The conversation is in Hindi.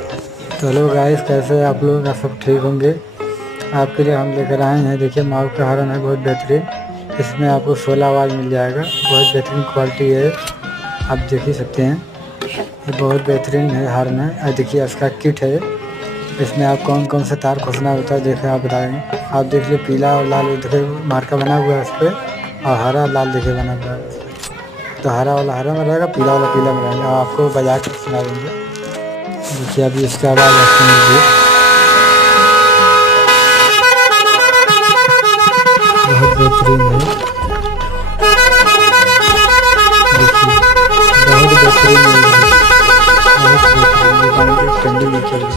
तो हेलो गाइस, कैसे हैं आप लोग? सब ठीक होंगे। आपके लिए हम लेकर आए हैं, देखिए माउस का हॉर्न है बहुत बेहतरीन। इसमें आपको 16 आवाज़ मिल जाएगा, बहुत बेहतरीन क्वालिटी है, आप देख ही सकते हैं। ये बहुत बेहतरीन है हॉर्न है। देखिए इसका किट है, इसमें आप कौन कौन सा तार खोसना होता है देखिए आप बताएंगे। आप देख लीजिए पीला और लाल देखिए मार्का बना हुआ है इस पर, और हरा लाल देखिए बना हुआ है इस पर। तो हरा वाला हरा में रहेगा, पीला वाला पीला में रहेगा। आपको बजा कर सुना देंगे। देखिए अभी इसका आवाज़ आप सुन लीजिए, बहुत बेहतरीन है।